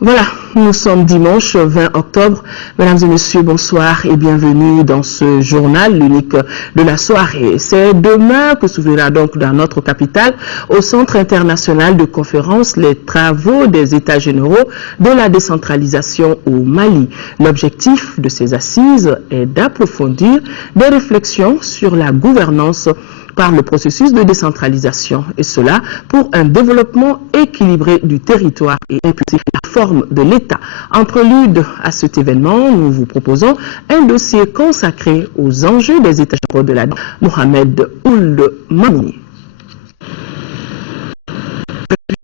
Voilà, nous sommes dimanche 20 octobre. Mesdames et messieurs, bonsoir et bienvenue dans ce journal, l'unique de la soirée. C'est demain que s'ouvrira donc dans notre capitale, au Centre international de conférence, les travaux des États généraux de la décentralisation au Mali. L'objectif de ces assises est d'approfondir des réflexions sur la gouvernance par le processus de décentralisation, et cela pour un développement équilibré du territoire et impulser la forme de l'État. En prélude à cet événement, nous vous proposons un dossier consacré aux enjeux des États généraux de la Mohamed Ould Mamouni.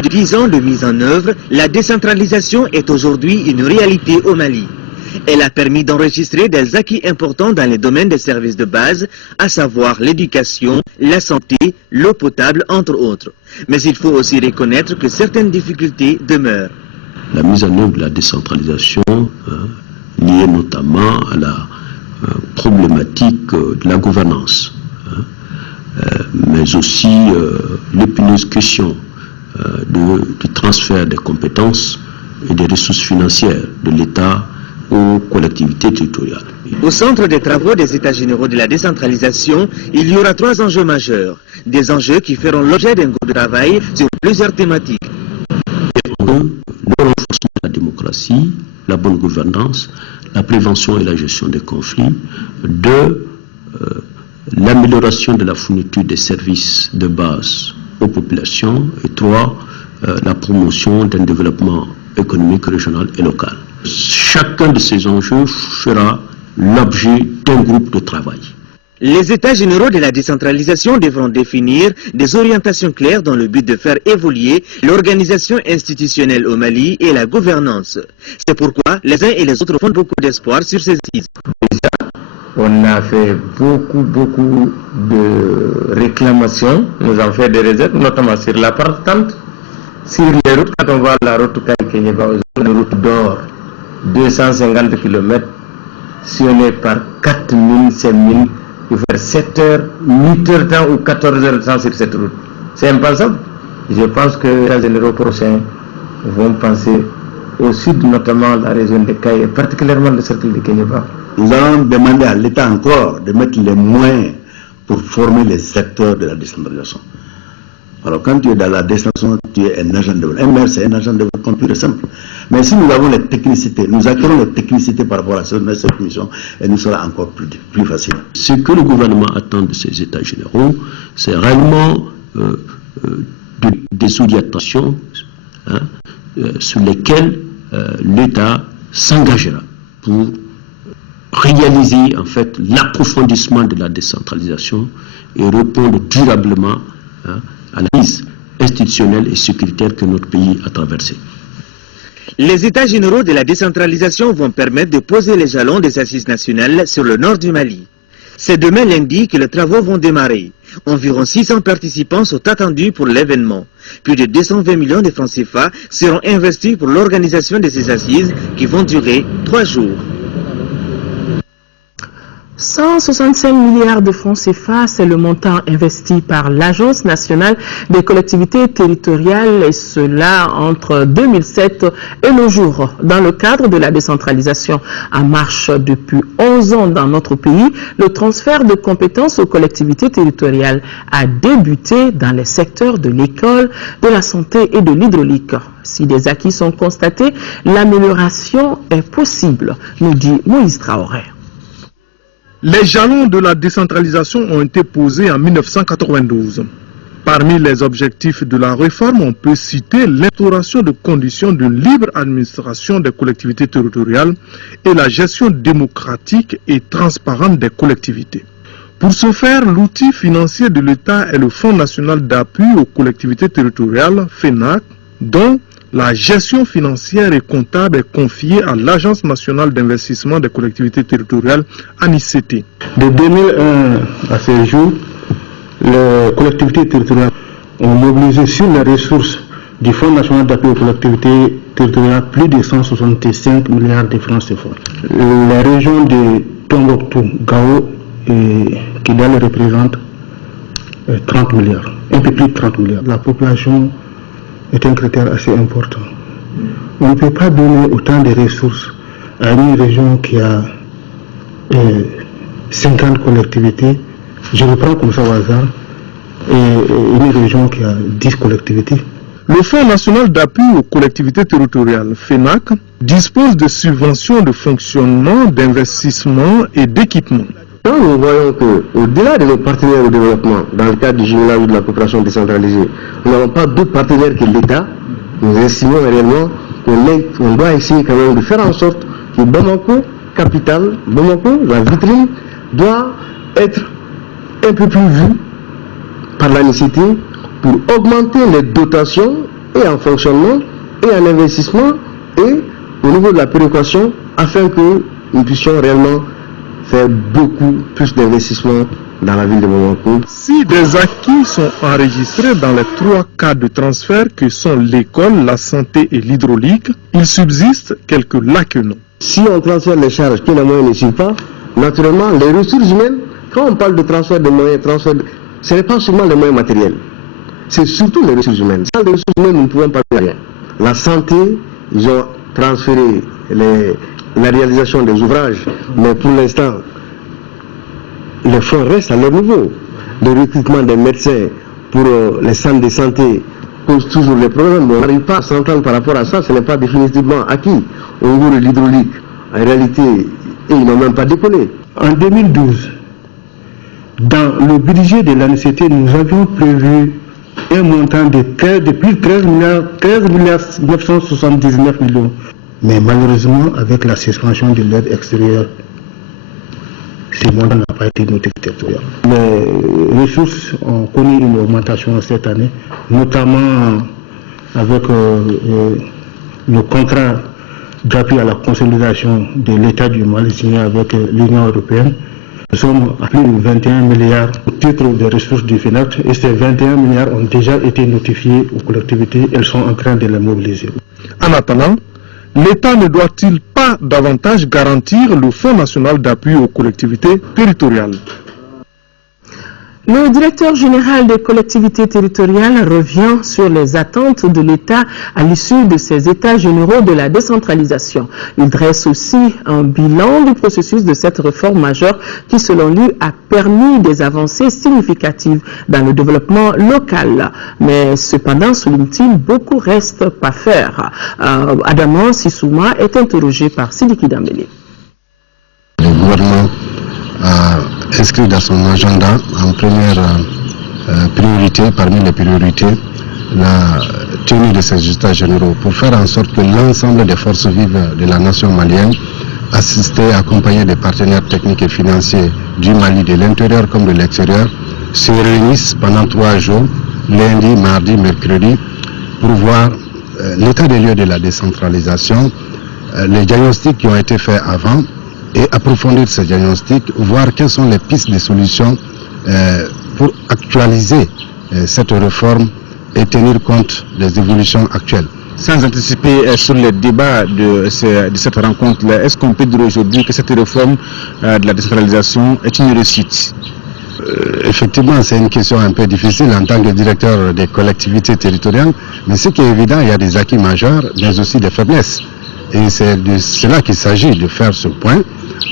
Depuis 10 ans de mise en œuvre, la décentralisation est aujourd'hui une réalité au Mali. Elle a permis d'enregistrer des acquis importants dans les domaines des services de base, à savoir l'éducation, la santé, l'eau potable, entre autres. Mais il faut aussi reconnaître que certaines difficultés demeurent. La mise en œuvre de la décentralisation, liée notamment à la problématique de la gouvernance, mais aussi l'épineuse question du transfert des compétences et des ressources financières de l'État aux collectivités territoriales. Au centre des travaux des États généraux de la décentralisation, il y aura 3 enjeux majeurs. Des enjeux qui feront l'objet d'un groupe de travail sur plusieurs thématiques. Le renforcement de la démocratie, la bonne gouvernance, la prévention et la gestion des conflits. 2, l'amélioration de la fourniture des services de base aux populations. Et 3, la promotion d'un développement économique, régional et local. Chacun de ces enjeux fera l'objet d'un groupe de travail. Les États généraux de la décentralisation devront définir des orientations claires dans le but de faire évoluer l'organisation institutionnelle au Mali et la gouvernance. C'est pourquoi les uns et les autres font beaucoup d'espoir sur ces assises. On a fait beaucoup de réclamations, nous avons fait des réserves, notamment sur la partante, sur les routes. Quand on voit la route Kenyeba, une route d'or, 250 km, sillonnée par 4 000, 5 000, il faut faire 7 heures, 8 heures de temps ou 14 heures de temps sur cette route. C'est impensable. Je pense que les généraux prochains vont penser au sud, notamment la région de Kaye, particulièrement le cercle de Kenyeba. Nous allons demander à l'État encore de mettre les moyens pour former les secteurs de la décentralisation. Alors quand tu es dans la décentralisation, tu es un agent de développement. Un maire, c'est un agent de développement pur et simple. Mais si nous avons les technicités, nous acquérons les technicités par rapport à cette mission, et nous sera encore plus facile. Ce que le gouvernement attend de ces États généraux, c'est réellement des orientations sur lesquelles l'État s'engagera pour réaliser en fait l'approfondissement de la décentralisation et répondre durablement à la crise institutionnelle et sécuritaire que notre pays a traversée. Les États généraux de la décentralisation vont permettre de poser les jalons des assises nationales sur le nord du Mali. C'est demain lundi que les travaux vont démarrer. Environ 600 participants sont attendus pour l'événement. Plus de 220 millions de francs CFA seront investis pour l'organisation de ces assises qui vont durer 3 jours. 165 milliards de francs CFA, c'est le montant investi par l'Agence nationale des collectivités territoriales, et cela entre 2007 et nos jours. Dans le cadre de la décentralisation en marche depuis 11 ans dans notre pays, le transfert de compétences aux collectivités territoriales a débuté dans les secteurs de l'école, de la santé et de l'hydraulique. Si des acquis sont constatés, l'amélioration est possible, nous dit Moïse Traoré. Les jalons de la décentralisation ont été posés en 1992. Parmi les objectifs de la réforme, on peut citer l'instauration de conditions de libre administration des collectivités territoriales et la gestion démocratique et transparente des collectivités. Pour ce faire, l'outil financier de l'État est le Fonds national d'appui aux collectivités territoriales, FENAC, dont la gestion financière et comptable est confiée à l'Agence nationale d'investissement des collectivités territoriales, ANICT. De 2001 à ce jour, les collectivités territoriales ont mobilisé sur les ressources du Fonds national d'appui aux collectivités territoriales plus de 165 milliards de francs CFA. Les régions de Tombouctou, Gao et Kidal représentent 30 milliards, un peu plus de 30 milliards. La population est un critère assez important. on ne peut pas donner autant de ressources à une région qui a 50 collectivités, je le prends comme ça au hasard, et une région qui a 10 collectivités. Le Fonds national d'appui aux collectivités territoriales, FENAC, dispose de subventions de fonctionnement, d'investissement et d'équipement. Quand nous voyons qu'au-delà de nos partenaires au développement, dans le cadre du jumelage ou de la coopération décentralisée, nous n'avons pas d'autres partenaires que l'État, nous estimons réellement qu'on doit essayer quand même de faire en sorte que Bamako, capitale, Bamako, la vitrine, doit être un peu plus vue par la nécessité pour augmenter les dotations et en fonctionnement et en investissement et au niveau de la péréquation afin que nous puissions réellement faire beaucoup plus d'investissements dans la ville de Bamako. Si des acquis sont enregistrés dans les 3 cas de transfert que sont l'école, la santé et l'hydraulique, il subsiste quelques lacunes. Si on transfère les charges que les moyens ne suivent pas, naturellement les ressources humaines, quand on parle de transfert de moyens, ce n'est pas seulement les moyens matériels, c'est surtout les ressources humaines. Sans les ressources humaines, nous ne pouvons pas faire rien. La santé, ils ont transféré la réalisation des ouvrages, mais pour l'instant, les fonds restent à leur niveau. Le recrutement des médecins pour les centres de santé pose toujours les problèmes. On n'arrive pas à s'entendre par rapport à ça, ce n'est pas définitivement acquis. Au niveau de l'hydraulique, en réalité, ils n'ont même pas décollé. En 2012, dans le budget de l'ANCT, nous avions prévu un montant de plus de 13 979 millions. Mais malheureusement, avec la suspension de l'aide extérieure, ce montant n'a pas été noté territorial. Les ressources ont connu une augmentation cette année, notamment avec le contrat d'appui à la consolidation de l'État du Mali signé avec l'Union européenne. Nous sommes à plus de 21 milliards au titre des ressources du FENAC et ces 21 milliards ont déjà été notifiés aux collectivités. Elles sont en train de les mobiliser. En attendant, l'État ne doit-il pas davantage garantir le Fonds national d'appui aux collectivités territoriales? Le directeur général des collectivités territoriales revient sur les attentes de l'État à l'issue de ces états généraux de la décentralisation. Il dresse aussi un bilan du processus de cette réforme majeure qui, selon lui, a permis des avancées significatives dans le développement local. Mais cependant, souligne-t-il, beaucoup reste à faire. Adama Sissouma est interrogé par Sidiki Dambélé. Le gouvernement a inscrit dans son agenda en première priorité, parmi les priorités, la tenue de ces états généraux pour faire en sorte que l'ensemble des forces vives de la nation malienne, assistées, accompagnées des partenaires techniques et financiers du Mali, de l'intérieur comme de l'extérieur, se réunissent pendant 3 jours, lundi, mardi, mercredi, pour voir l'état des lieux de la décentralisation, les diagnostics qui ont été faits avant, et approfondir ces diagnostics, voir quelles sont les pistes de solutions pour actualiser cette réforme et tenir compte des évolutions actuelles. Sans anticiper sur les débats de cette rencontre-là, est-ce qu'on peut dire aujourd'hui que cette réforme de la décentralisation est une réussite? Effectivement, c'est une question un peu difficile en tant que directeur des collectivités territoriales, mais ce qui est évident, il y a des acquis majeurs, mais aussi des faiblesses. Et c'est de cela qu'il s'agit de faire ce point.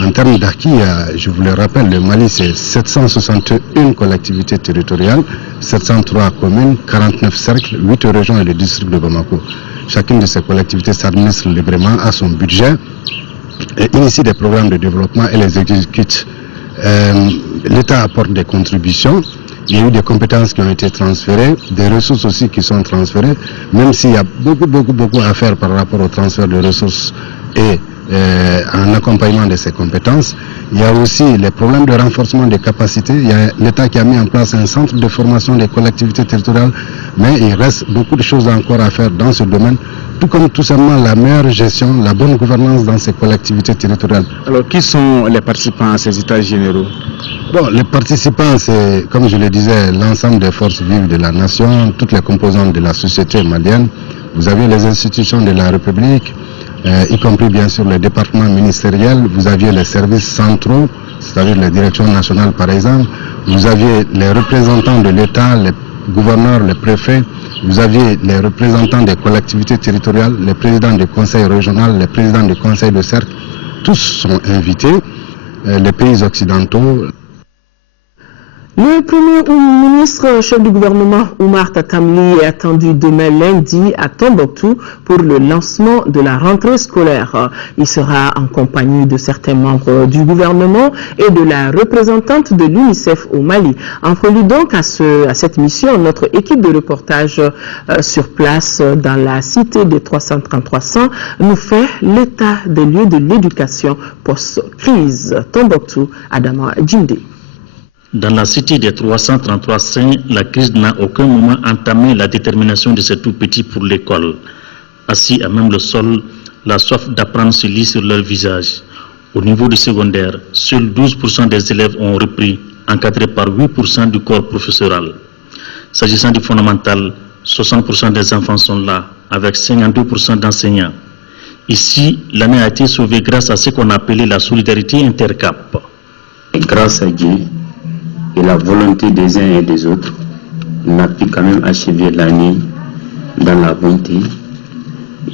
En termes d'acquis, je vous le rappelle, le Mali, c'est 761 collectivités territoriales, 703 communes, 49 cercles, 8 régions et le district de Bamako. Chacune de ces collectivités s'administre librement à son budget, et initie des programmes de développement et les exécute. L'État apporte des contributions. Il y a eu des compétences qui ont été transférées, des ressources aussi qui sont transférées, même s'il y a beaucoup à faire par rapport au transfert de ressources et en accompagnement de ces compétences. Il y a aussi les problèmes de renforcement des capacités. Il y a l'État qui a mis en place un centre de formation des collectivités territoriales, mais il reste beaucoup de choses encore à faire dans ce domaine, tout comme tout simplement la meilleure gestion, la bonne gouvernance dans ces collectivités territoriales. Alors, qui sont les participants à ces états généraux? Bon, les participants, c'est, comme je le disais, l'ensemble des forces vives de la nation, toutes les composantes de la société malienne. Vous avez les institutions de la République, y compris bien sûr les départements ministériels. Vous aviez les services centraux, c'est-à-dire les directions nationales par exemple. Vous aviez les représentants de l'État, gouverneurs, les préfets, vous aviez les représentants des collectivités territoriales, les présidents du conseil régional, les présidents du conseil de cercle, tous sont invités, les pays occidentaux. Le Premier ministre, chef du gouvernement Oumar Tatamli, est attendu demain lundi à Tombouctou pour le lancement de la rentrée scolaire. Il sera en compagnie de certains membres du gouvernement et de la représentante de l'UNICEF au Mali. En prélude donc à cette mission, notre équipe de reportage sur place dans la cité des 333 nous fait l'état des lieux de l'éducation post-crise. Tombouctou, Adama Djimde. Dans la cité des 333 saints, la crise n'a aucun moment entamé la détermination de ces tout petits pour l'école. Assis à même le sol, la soif d'apprendre se lit sur leur visage. Au niveau du secondaire, seuls 12% des élèves ont repris, encadrés par 8% du corps professoral. S'agissant du fondamental, 60% des enfants sont là, avec 52% d'enseignants. Ici, l'année a été sauvée grâce à ce qu'on appelait la solidarité intercap. Grâce à Dieu et la volonté des uns et des autres, on a pu quand même achever l'année dans la bonté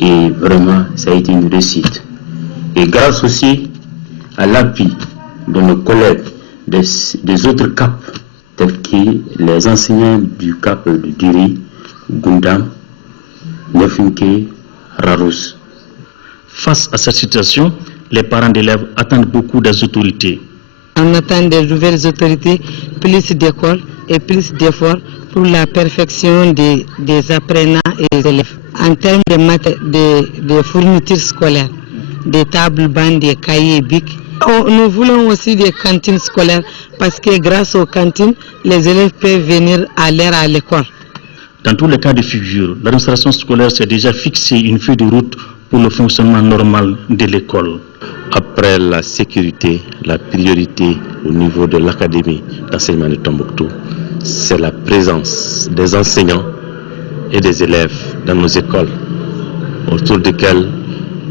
et vraiment ça a été une réussite. Et grâce aussi à l'appui de nos collègues des autres CAP, tels que les enseignants du CAP de Diri, Gundam, Nefunke, Rarous. Face à cette situation, les parents d'élèves attendent beaucoup des autorités. On attend des nouvelles autorités, plus d'écoles et plus d'efforts pour la perfection des apprenants et des élèves. En termes de fournitures scolaires, des tables, bancs, des cahiers, bics. Nous voulons aussi des cantines scolaires parce que grâce aux cantines, les élèves peuvent venir à l'heure à l'école. Dans tous les cas de figure, l'administration scolaire s'est déjà fixé une feuille de route pour le fonctionnement normal de l'école. Après la sécurité, la priorité au niveau de l'académie d'enseignement de Tombouctou, c'est la présence des enseignants et des élèves dans nos écoles, autour desquels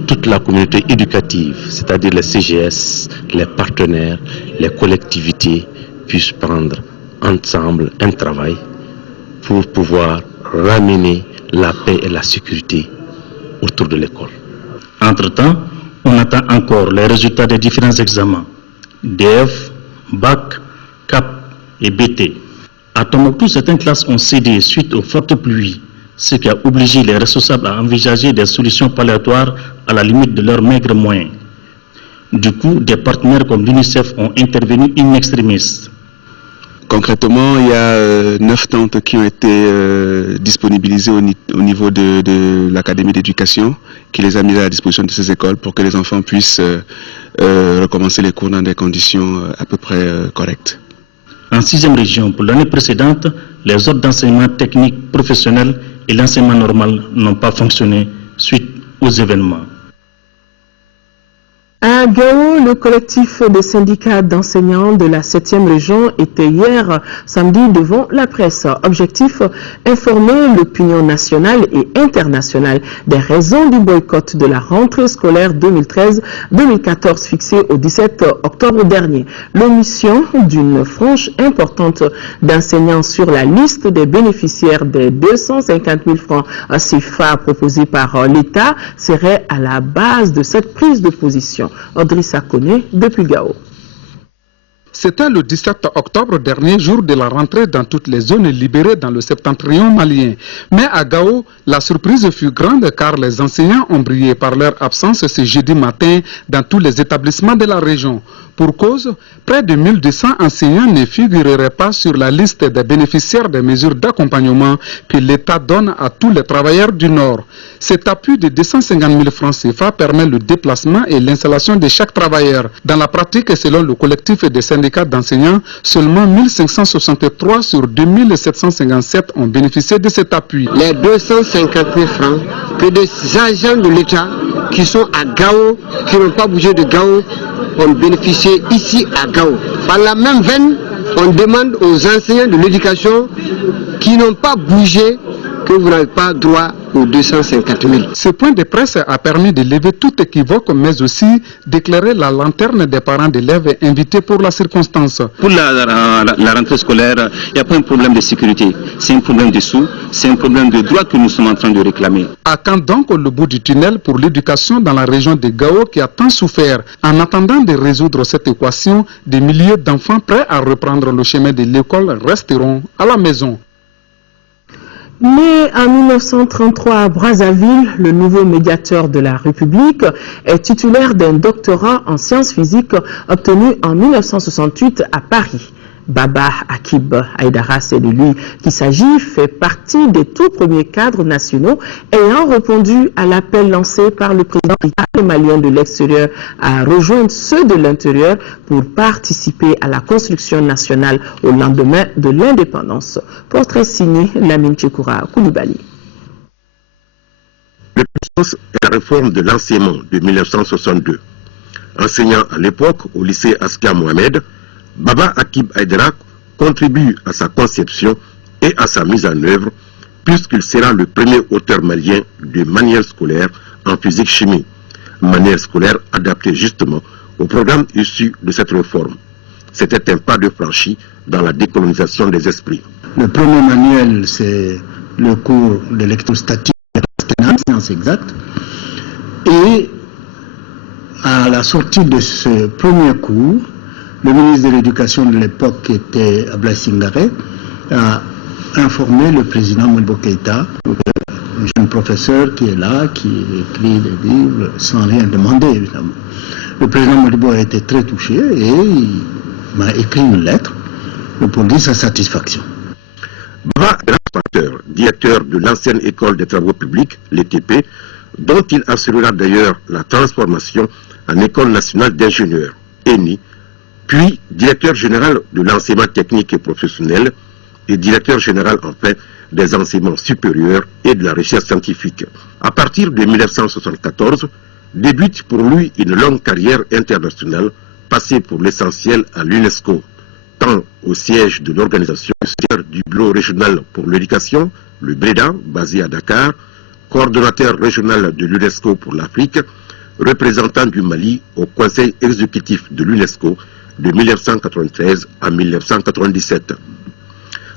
toute la communauté éducative, c'est-à-dire les CGS, les partenaires, les collectivités, puissent prendre ensemble un travail pour pouvoir ramener la paix et la sécurité autour de l'école. Entre-temps, on attend encore les résultats des différents examens, DF, BAC, CAP et BT. À Tombouctou, certaines classes ont cédé suite aux fortes pluies, ce qui a obligé les responsables à envisager des solutions palliatoires à la limite de leurs maigres moyens. Du coup, des partenaires comme l'UNICEF ont intervenu in extremis. Concrètement, il y a 9 tentes qui ont été disponibilisées au niveau de l'Académie d'éducation, qui les a mises à la disposition de ces écoles pour que les enfants puissent recommencer les cours dans des conditions à peu près correctes. En 6e région, pour l'année précédente, les ordres d'enseignement technique professionnel et l'enseignement normal n'ont pas fonctionné suite aux événements. À Gao, le collectif des syndicats d'enseignants de la 7e région était hier samedi devant la presse. Objectif, informer l'opinion nationale et internationale des raisons du boycott de la rentrée scolaire 2013-2014 fixée au 17 octobre dernier. L'omission d'une frange importante d'enseignants sur la liste des bénéficiaires des 250 000 francs CFA proposés par l'État serait à la base de cette prise de position. Audrissa Koné depuis Gao. C'était le 17 octobre dernier, jour de la rentrée dans toutes les zones libérées dans le septentrion malien. Mais à Gao, la surprise fut grande car les enseignants ont brillé par leur absence ce jeudi matin dans tous les établissements de la région. Pour cause, près de 1200 enseignants ne figureraient pas sur la liste des bénéficiaires des mesures d'accompagnement que l'État donne à tous les travailleurs du Nord. Cet appui de 250 000 francs CFA permet le déplacement et l'installation de chaque travailleur. Dans la pratique, selon le collectif des syndicats d'enseignants, seulement 1563 sur 2757 ont bénéficié de cet appui. Les 250 000 francs que des agents de l'État qui sont à Gao, qui n'ont pas bougé de Gao, ont bénéficié ici à Gao. Par la même veine, on demande aux enseignants de l'éducation qui n'ont pas bougé que vous n'avez pas droit aux 250 000. Ce point de presse a permis de lever tout équivoque, mais aussi d'éclairer la lanterne des parents d'élèves invités pour la circonstance. Pour la rentrée scolaire, il n'y a pas un problème de sécurité, c'est un problème de sous, c'est un problème de droit que nous sommes en train de réclamer. À quand donc le bout du tunnel pour l'éducation dans la région de Gao qui a tant souffert? En attendant de résoudre cette équation, des milliers d'enfants prêts à reprendre le chemin de l'école resteront à la maison. Né en 1933 à Brazzaville, le nouveau médiateur de la République est titulaire d'un doctorat en sciences physiques obtenu en 1968 à Paris. Baba Akib Aïdara, c'est de lui qu'il s'agit, fait partie des tout premiers cadres nationaux ayant répondu à l'appel lancé par le président malien de l'extérieur à rejoindre ceux de l'intérieur pour participer à la construction nationale au lendemain de l'indépendance. Portrait signé Lamine Tchekoura Koulibaly. Le puissance est la réforme de l'enseignement de 1962. Enseignant à l'époque au lycée Askia Mohamed, Baba Akib Aïdara contribue à sa conception et à sa mise en œuvre, puisqu'il sera le premier auteur malien de manuel scolaire en physique-chimie, manuel scolaire adapté justement au programme issu de cette réforme. C'était un pas de franchi dans la décolonisation des esprits. Le premier manuel, c'est le cours d'électrostatique et sciences exactes. Et à la sortie de ce premier cours, le ministre de l'Éducation de l'époque, qui était Ablaye Singare, a informé le président Modibo Keïta, un jeune professeur qui est là, qui écrit des livres sans rien demander, évidemment. Le président Modibo a été très touché et il m'a écrit une lettre pour dire sa satisfaction. Baba est directeur de l'ancienne école des travaux publics, l'ETP, dont il assurera d'ailleurs la transformation en école nationale d'ingénieurs, ENI, puis directeur général de l'enseignement technique et professionnel et directeur général enfin des enseignements supérieurs et de la recherche scientifique. À partir de 1974, débute pour lui une longue carrière internationale passée pour l'essentiel à l'UNESCO, tant au siège de l'organisation du bureau régional pour l'éducation, le BREDA, basé à Dakar, coordonnateur régional de l'UNESCO pour l'Afrique, représentant du Mali au conseil exécutif de l'UNESCO de 1993 à 1997.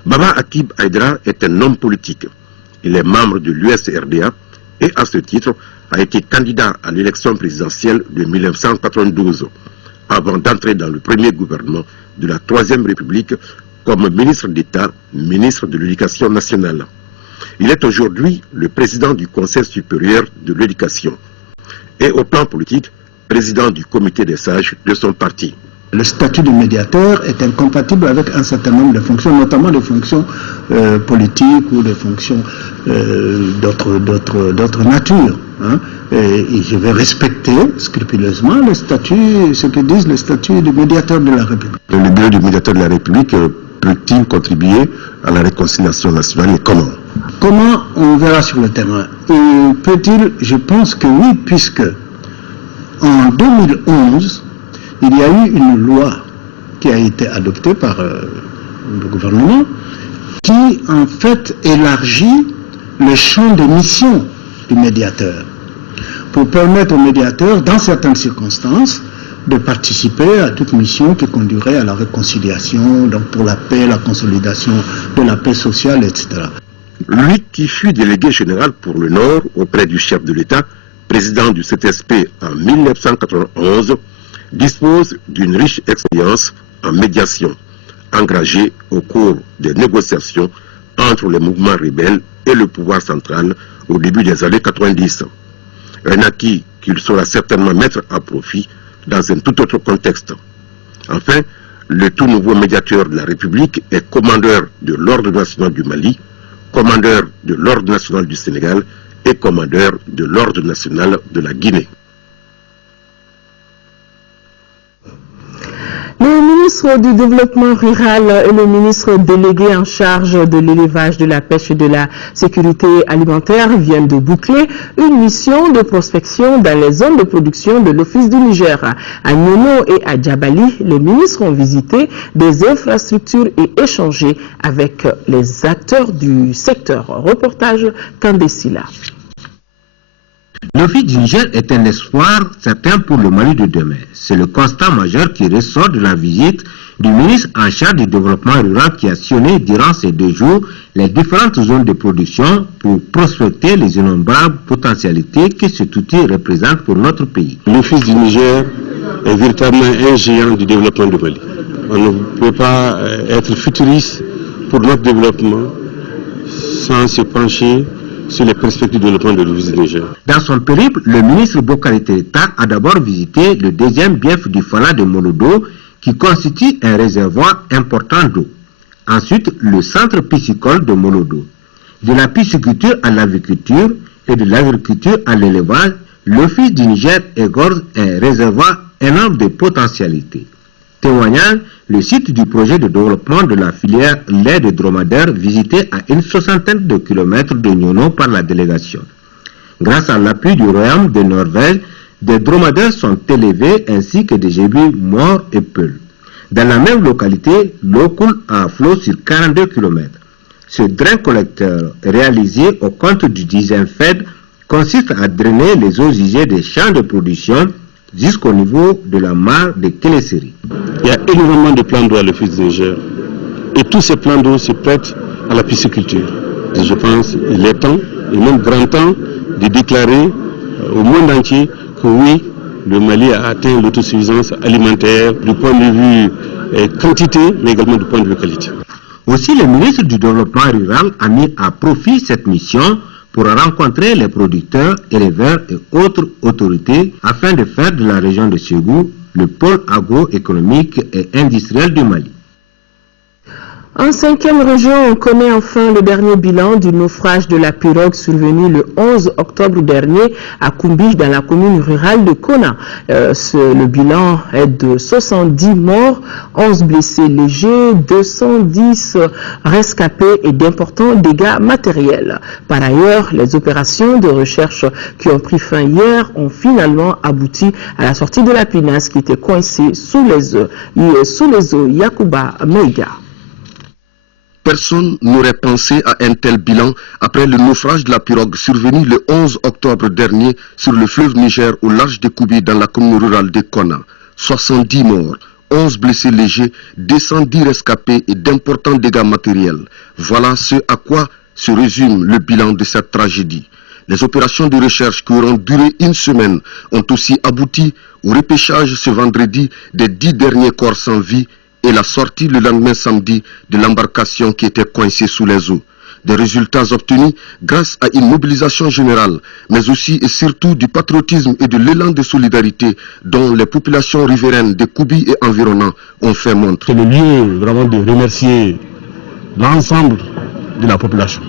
Baba Akib Aïdara est un homme politique. Il est membre de l'USRDA et à ce titre a été candidat à l'élection présidentielle de 1992 avant d'entrer dans le premier gouvernement de la Troisième République comme ministre d'État, ministre de l'Éducation nationale. Il est aujourd'hui le président du Conseil supérieur de l'éducation et au plan politique, président du comité des sages de son parti. Le statut de médiateur est incompatible avec un certain nombre de fonctions, notamment des fonctions politiques ou des fonctions d'autre nature. Hein. Et je vais respecter scrupuleusement le statut, ce que disent les statuts du médiateur de la République. Le bureau du médiateur de la République peut-il contribuer à la réconciliation nationale et comment? Comment on verra sur le terrain? Peut-il? Je pense que oui, puisque en 2011, il y a eu une loi qui a été adoptée par le gouvernement qui en fait élargit le champ de mission du médiateur pour permettre au médiateur, dans certaines circonstances, de participer à toute mission qui conduirait à la réconciliation, donc pour la paix, la consolidation de la paix sociale, etc. Lui qui fut délégué général pour le Nord auprès du chef de l'État, président du CTSP en 1991, dispose d'une riche expérience en médiation, engagée au cours des négociations entre les mouvements rebelles et le pouvoir central au début des années 90. Un acquis qu'il saura certainement mettre à profit dans un tout autre contexte. Enfin, le tout nouveau médiateur de la République est commandeur de l'Ordre national du Mali, commandeur de l'Ordre national du Sénégal et commandeur de l'Ordre national de la Guinée. Le ministre ministre du Développement rural et le ministre délégué en charge de l'élevage, de la pêche et de la sécurité alimentaire viennent de boucler une mission de prospection dans les zones de production de l'Office du Niger. À Nyono et à Djabali, les ministres ont visité des infrastructures et échangé avec les acteurs du secteur. Reportage Kandesila. L'Office du Niger est un espoir certain pour le Mali de demain. C'est le constat majeur qui ressort de la visite du ministre en charge du développement rural qui a sillonné durant ces 2 jours les différentes zones de production pour prospecter les innombrables potentialités que cet outil représente pour notre pays. L'Office du Niger est véritablement un géant du développement du Mali. On ne peut pas être futuriste pour notre développement sans se pencher sur les perspectives de développement de l'Office du Niger. Dans son périple, le ministre Bokari Tereta a d'abord visité le deuxième bief du Fala de Molodo qui constitue un réservoir important d'eau. Ensuite, le centre piscicole de Molodo. De la pisciculture à l'aviculture et de l'agriculture à l'élevage, l'Office du Niger égorge un réservoir énorme de potentialités. Témoignant le site du projet de développement de la filière lait de dromadaire visité à une 60aine de kilomètres de Nyono par la délégation. Grâce à l'appui du Royaume de Norvège, des dromadaires sont élevés ainsi que des gébus morts et peuls. Dans la même localité, l'eau coule à flot sur 42 km. Ce drain collecteur réalisé au compte du dixième FED consiste à drainer les eaux usées des champs de production jusqu'au niveau de la mare de Kélésséri. Il y a énormément de plans d'eau à l'Office du Niger et tous ces plans d'eau se prêtent à la pisciculture. Et je pense qu'il est temps, et même grand temps, de déclarer au monde entier que oui, le Mali a atteint l'autosuffisance alimentaire du point de vue quantité, mais également du point de vue qualité. Aussi, le ministre du Développement rural a mis à profit cette mission pour rencontrer les producteurs, éleveurs et autres autorités afin de faire de la région de Ségou le pôle agroéconomique et industriel du Mali. En 5e région, on connaît enfin le dernier bilan du naufrage de la pirogue survenu le 11 octobre dernier à Kumbich dans la commune rurale de Kona. Le bilan est de 70 morts, 11 blessés légers, 210 rescapés et d'importants dégâts matériels. Par ailleurs, les opérations de recherche qui ont pris fin hier ont finalement abouti à la sortie de la pinasse qui était coincée sous les eaux. Yakuba Meiga. Personne n'aurait pensé à un tel bilan après le naufrage de la pirogue survenu le 11 octobre dernier sur le fleuve Niger au large de Koubi dans la commune rurale de Kona. 70 morts, 11 blessés légers, 210 rescapés et d'importants dégâts matériels. Voilà ce à quoi se résume le bilan de cette tragédie. Les opérations de recherche qui auront duré une semaine ont aussi abouti au repêchage ce vendredi des 10 derniers corps sans vie et la sortie le lendemain samedi de l'embarcation qui était coincée sous les eaux. Des résultats obtenus grâce à une mobilisation générale, mais aussi et surtout du patriotisme et de l'élan de solidarité dont les populations riveraines de Koubi et environnants ont fait montre. C'est le lieu vraiment de remercier l'ensemble de la population.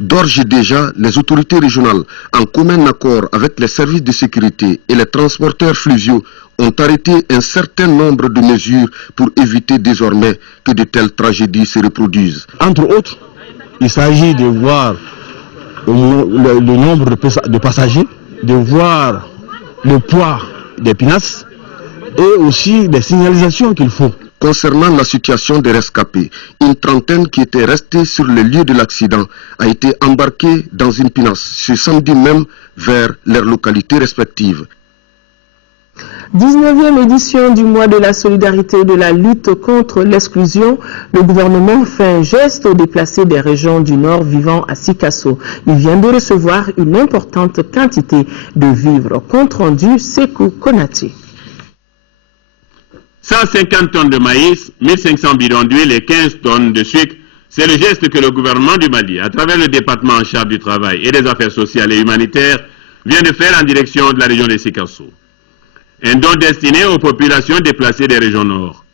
D'ores et déjà, les autorités régionales, en commun accord avec les services de sécurité et les transporteurs fluviaux, ont arrêté un certain nombre de mesures pour éviter désormais que de telles tragédies se reproduisent. Entre autres, il s'agit de voir le nombre de passagers, de voir le poids des pinasses et aussi des signalisations qu'il faut. Concernant la situation des rescapés, une trentaine qui était restée sur le lieu de l'accident a été embarquée dans une pinasse ce samedi même vers leurs localités respectives. 19e édition du mois de la solidarité et de la lutte contre l'exclusion, le gouvernement fait un geste aux déplacés des régions du Nord vivant à Sikasso. Il vient de recevoir une importante quantité de vivres. Compte rendu, Sekou Konati. 150 tonnes de maïs, 1500 bidons d'huile et 15 tonnes de sucre, c'est le geste que le gouvernement du Mali, à travers le département en charge du travail et des affaires sociales et humanitaires, vient de faire en direction de la région de Sikasso. Un don destiné aux populations déplacées des régions nord.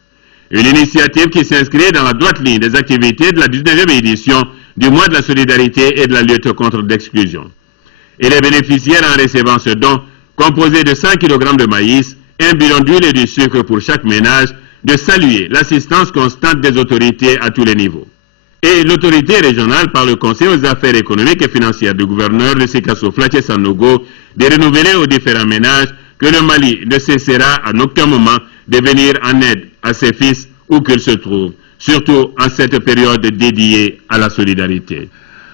Une initiative qui s'inscrit dans la droite ligne des activités de la 19e édition du mois de la solidarité et de la lutte contre l'exclusion. Et les bénéficiaires en recevant ce don, composé de 100 kg de maïs, un bidon d'huile et du sucre pour chaque ménage, de saluer l'assistance constante des autorités à tous les niveaux. Et l'autorité régionale, par le Conseil aux affaires économiques et financières du gouverneur de Sikasso, Flaché Sanogo, de renouveler aux différents ménages que le Mali ne cessera en aucun moment de venir en aide à ses fils où qu'ils se trouvent, surtout en cette période dédiée à la solidarité.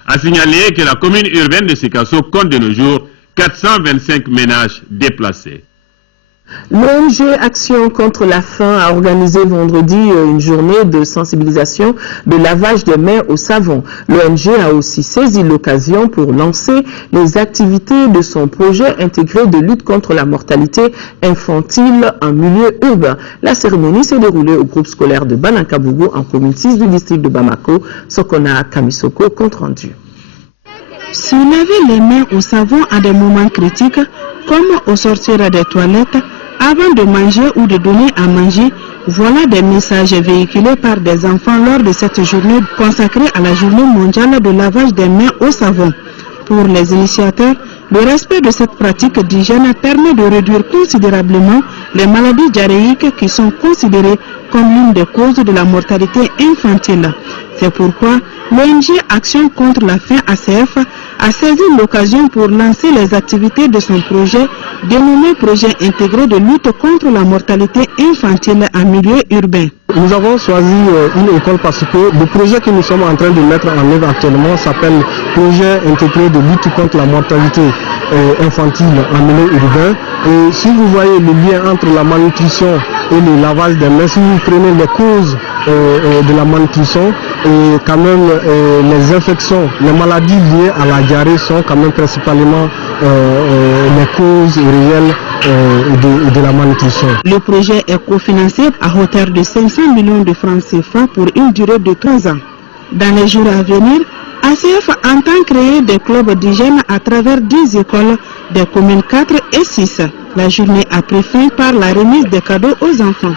À signaler que la commune urbaine de Sikasso compte de nos jours 425 ménages déplacés. L'ONG Action contre la faim a organisé vendredi une journée de sensibilisation de lavage des mains au savon. L'ONG a aussi saisi l'occasion pour lancer les activités de son projet intégré de lutte contre la mortalité infantile en milieu urbain. La cérémonie s'est déroulée au groupe scolaire de Banankabougou en commune 6 du district de Bamako. Sokona Kamisoko, compte rendu. Se laver les mains au savon à des moments critiques, comme au sortir des toilettes, avant de manger ou de donner à manger, voilà des messages véhiculés par des enfants lors de cette journée consacrée à la journée mondiale de lavage des mains au savon. Pour les initiateurs, le respect de cette pratique d'hygiène permet de réduire considérablement les maladies diarrhéiques qui sont considérées comme l'une des causes de la mortalité infantile. C'est pourquoi l'ONG Action contre la faim ACF a saisi l'occasion pour lancer les activités de son projet dénommé Projet intégré de lutte contre la mortalité infantile en milieu urbain. Nous avons choisi une école parce que le projet que nous sommes en train de mettre en œuvre actuellement s'appelle Projet intégré de lutte contre la mortalité infantile en milieu urbain. Et si vous voyez le lien entre la malnutrition et le lavage des mains, si vous prenez les causes de la malnutrition, et quand même les infections, les maladies liées à la diarrhée sont quand même principalement les causes réelles de la malnutrition. Le projet est cofinancé à hauteur de 500 millions de francs CFA pour une durée de 3 ans. Dans les jours à venir, ACF entend créer des clubs d'hygiène à travers 10 écoles des communes 4 et 6. La journée a pris fin par la remise des cadeaux aux enfants.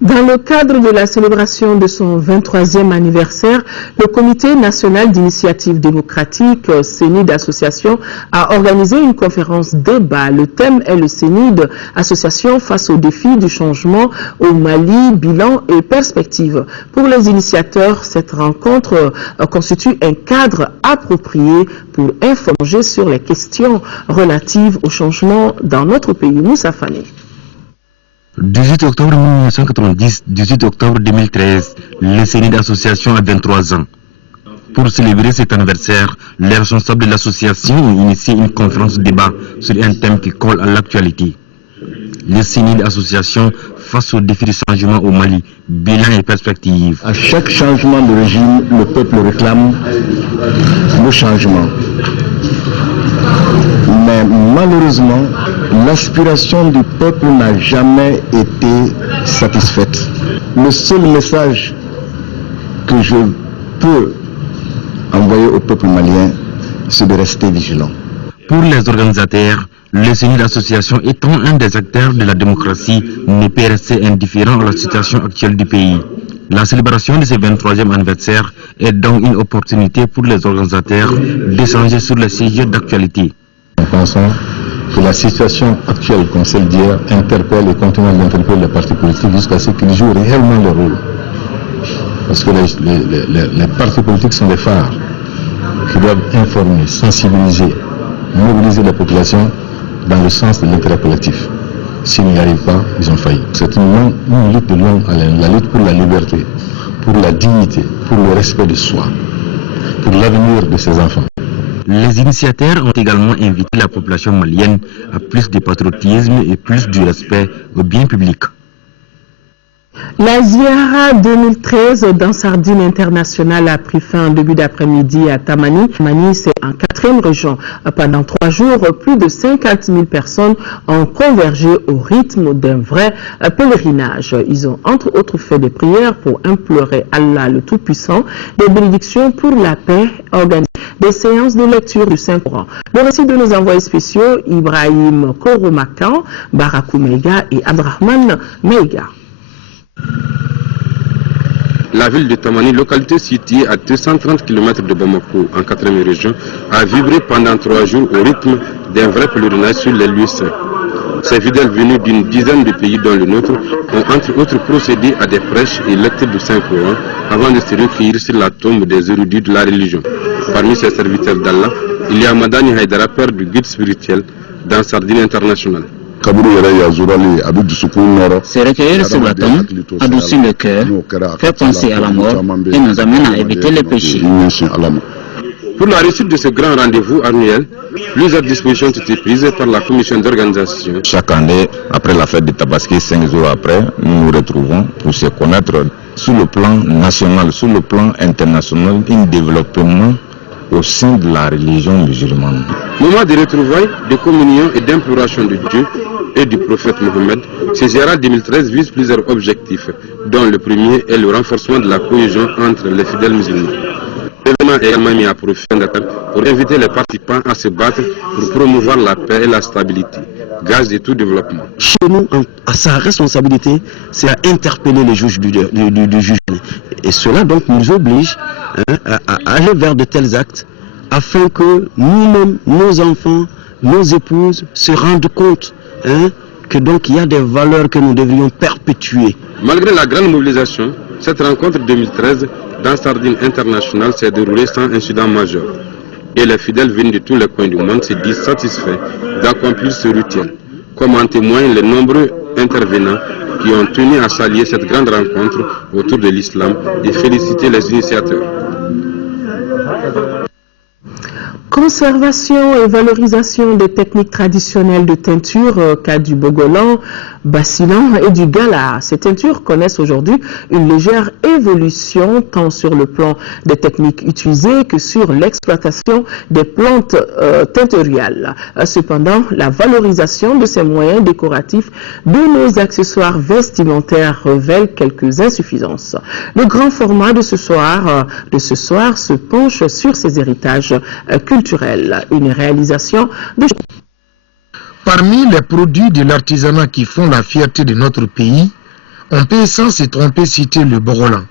Dans le cadre de la célébration de son 23e anniversaire, le Comité national d'initiative démocratique, CENID Association, a organisé une conférence débat. Le thème est le CENID Association face aux défis du changement au Mali, bilan et perspective. Pour les initiateurs, cette rencontre constitue un cadre approprié pour informer sur les questions relatives au changement dans notre pays. Moussa Fani. 18 octobre 1990, 18 octobre 2013, le CENID Association a 23 ans. Pour célébrer cet anniversaire, les responsables de l'association ont initié une conférence débat sur un thème qui colle à l'actualité. Le CENID Association face aux défis du changement au Mali, bilan et perspective. À chaque changement de régime, le peuple réclame le changement. Mais malheureusement, l'aspiration du peuple n'a jamais été satisfaite. Le seul message que je peux envoyer au peuple malien, c'est de rester vigilant. Pour les organisateurs, le CENID Association étant un des acteurs de la démocratie ne peut rester indifférent à la situation actuelle du pays. La célébration de ce 23e anniversaire est donc une opportunité pour les organisateurs d'échanger sur les sujets d'actualité. Nous pensons que la situation actuelle, comme celle d'hier, interpelle et continue d'interpeller les partis politiques jusqu'à ce qu'ils jouent réellement leur rôle. Parce que les partis politiques sont des phares qui doivent informer, sensibiliser, mobiliser la population dans le sens de l'intérêt collectif. S'ils n'y arrivent pas, ils ont failli. C'est une lutte de longue haleine, la lutte pour la liberté, pour la dignité, pour le respect de soi, pour l'avenir de ses enfants. Les initiateurs ont également invité la population malienne à plus de patriotisme et plus de respect au bien public. La Ziara 2013 dans Sardine internationale a pris fin en début d'après-midi à Tamani. Tamani, c'est en 4e région. Pendant 3 jours, plus de 50 000 personnes ont convergé au rythme d'un vrai pèlerinage. Ils ont entre autres fait des prières pour implorer Allah le Tout-Puissant, des bénédictions pour la paix, organisées des séances de lecture du Saint-Coran. Le récit de nos envoyés spéciaux, Ibrahim Koromakan, Barakou Meiga et Abdrahman Meiga. La ville de Tamani, localité située à 230 km de Bamako, en 4e région, a vibré pendant 3 jours au rythme d'un vrai pèlerinage sur les lieux saints. Ces fidèles venus d'une dizaine de pays dont le nôtre ont entre autres procédé à des prêches et lectures du Saint-Coran avant de se recueillir sur la tombe des érudits de la religion. Parmi ces serviteurs d'Allah, il y a Madani Haïdara, père du guide spirituel dans Sardine internationale. Se recueillir sur la tombe adoucit le cœur, fait penser à la mort et nous amène à éviter les péchés. Pour la réussite de ce grand rendez-vous annuel, plusieurs dispositions ont été prises par la commission d'organisation. Chaque année, après la fête de Tabaski, 5 jours après, nous nous retrouvons pour se connaître sur le plan national, sur le plan international, un développement au sein de la religion musulmane. Moment de retrouvailles, de communion et d'imploration de Dieu et du prophète Mohammed, ce Ziara 2013 vise plusieurs objectifs, dont le premier est le renforcement de la cohésion entre les fidèles musulmans. L'événement est également mis à profit pour inviter les participants à se battre pour promouvoir la paix et la stabilité, gage de tout développement. Chez nous, à sa responsabilité, c'est à interpeller les juges du jugement. Et cela donc nous oblige à aller vers de tels actes afin que nous-mêmes, nos enfants, nos épouses se rendent compte que donc il y a des valeurs que nous devrions perpétuer. Malgré la grande mobilisation, cette rencontre 2013 dans Sardine internationale s'est déroulée sans incident majeur. Et les fidèles venus de tous les coins du monde se disent satisfaits d'accomplir ce rituel, comme en témoignent les nombreux intervenants qui ont tenu à saluer cette grande rencontre autour de l'islam et féliciter les initiateurs. Conservation et valorisation des techniques traditionnelles de teinture, cas du bogolan, bassilan et du gala. Ces teintures connaissent aujourd'hui une légère évolution tant sur le plan des techniques utilisées que sur l'exploitation des plantes teinturiales. Cependant, la valorisation de ces moyens décoratifs de nos accessoires vestimentaires révèle quelques insuffisances. Le grand format de ce soir se penche sur ces héritages culturels. Une réalisation de... Parmi les produits de l'artisanat qui font la fierté de notre pays, on peut sans se tromper citer le borolan,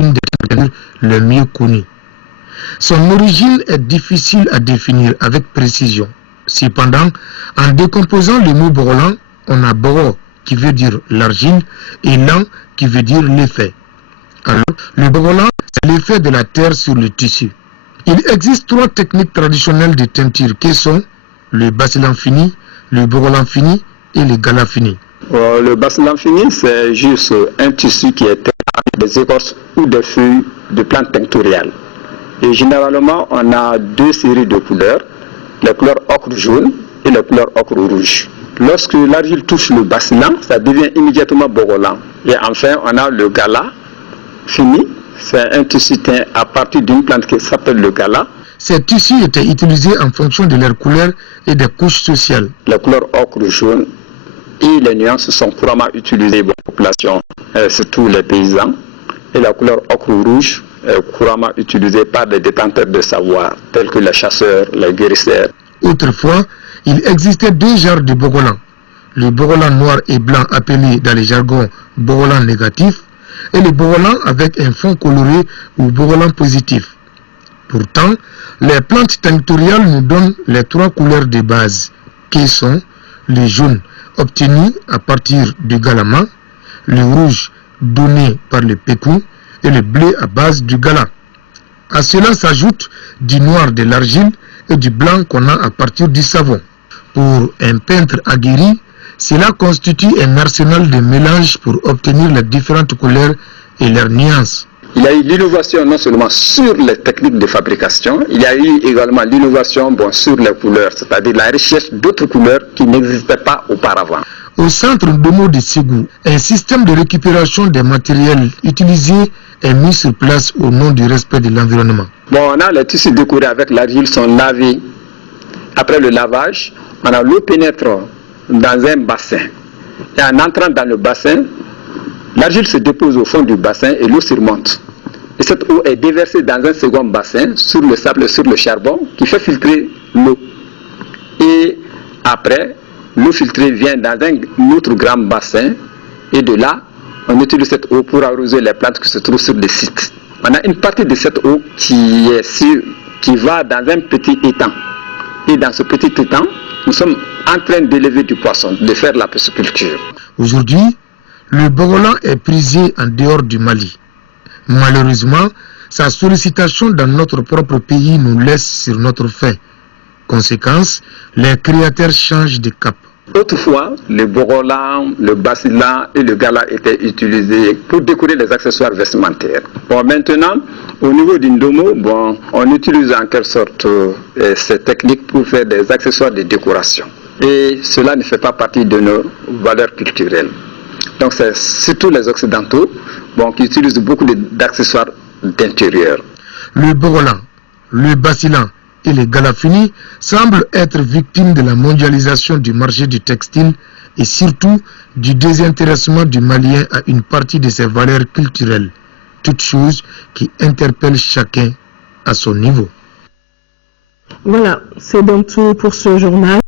une des teintures les mieux connues. Son origine est difficile à définir avec précision. Cependant, en décomposant le mot borolan, on a boro qui veut dire l'argile et lan qui veut dire l'effet. Alors, le borolan, c'est l'effet de la terre sur le tissu. Il existe 3 techniques traditionnelles de teinture qui sont le bassilan fini, le borolan fini et le gala fini. Le bassilan fini, c'est juste un tissu qui est teint avec des écorces ou des feuilles de plantes teinturiales. Et généralement, on a 2 séries de couleurs, les couleurs ocre jaune et les couleurs ocre rouge. Lorsque l'argile touche le bassilan, ça devient immédiatement borolan. Et enfin, on a le gala fini, c'est un tissu teint à partir d'une plante qui s'appelle le gala. Ces tissus étaient utilisés en fonction de leur couleur et des couches sociales. La couleur ocre jaune et les nuances sont couramment utilisées par la population, surtout les paysans. Et la couleur ocre rouge est couramment utilisée par les détenteurs de savoir, tels que les chasseurs, les guérisseurs. Autrefois, il existait 2 genres de bogolan. Le bogolan noir et blanc appelé dans les jargons bogolan négatif et le bogolan avec un fond coloré ou bogolan positif. Pourtant, les plantes teinturiales nous donnent les 3 couleurs de base, qui sont le jaune obtenu à partir du galama, le rouge donné par le pécou et le bleu à base du gala. À cela s'ajoute du noir de l'argile et du blanc qu'on a à partir du savon. Pour un peintre aguerri, cela constitue un arsenal de mélange pour obtenir les différentes couleurs et leurs nuances. Il y a eu l'innovation non seulement sur les techniques de fabrication, il y a eu également l'innovation sur les couleurs, c'est-à-dire la recherche d'autres couleurs qui n'existaient pas auparavant. Au centre Ndomo de Ségou, un système de récupération des matériels utilisés est mis sur place au nom du respect de l'environnement. On a les tissus décorés avec l'argile sont lavés. Après le lavage, l'eau pénètre dans un bassin. Et en entrant dans le bassin, l'argile se dépose au fond du bassin et l'eau surmonte. Et cette eau est déversée dans un second bassin sur le sable et sur le charbon qui fait filtrer l'eau. Et après, l'eau filtrée vient dans un autre grand bassin et de là, on utilise cette eau pour arroser les plantes qui se trouvent sur des sites. On a une partie de cette eau qui va dans un petit étang. Et dans ce petit étang, nous sommes en train d'élever du poisson, de faire la pisciculture. Aujourd'hui, le Bogolan est prisé en dehors du Mali. Malheureusement, sa sollicitation dans notre propre pays nous laisse sur notre faim. Conséquence, les créateurs changent de cap. Autrefois, le Bogolan, le Basilan et le Gala étaient utilisés pour décorer les accessoires vestimentaires. Bon, maintenant, au niveau d'Indomo, bon, on utilise en quelque sorte ces techniques pour faire des accessoires de décoration. Et cela ne fait pas partie de nos valeurs culturelles. Donc c'est surtout les Occidentaux qui utilisent beaucoup d'accessoires d'intérieur. Le Bogolan, le Basilan et les Galafini semblent être victimes de la mondialisation du marché du textile et surtout du désintéressement du Malien à une partie de ses valeurs culturelles, toutes choses qui interpellent chacun à son niveau. Voilà, c'est donc tout pour ce journal.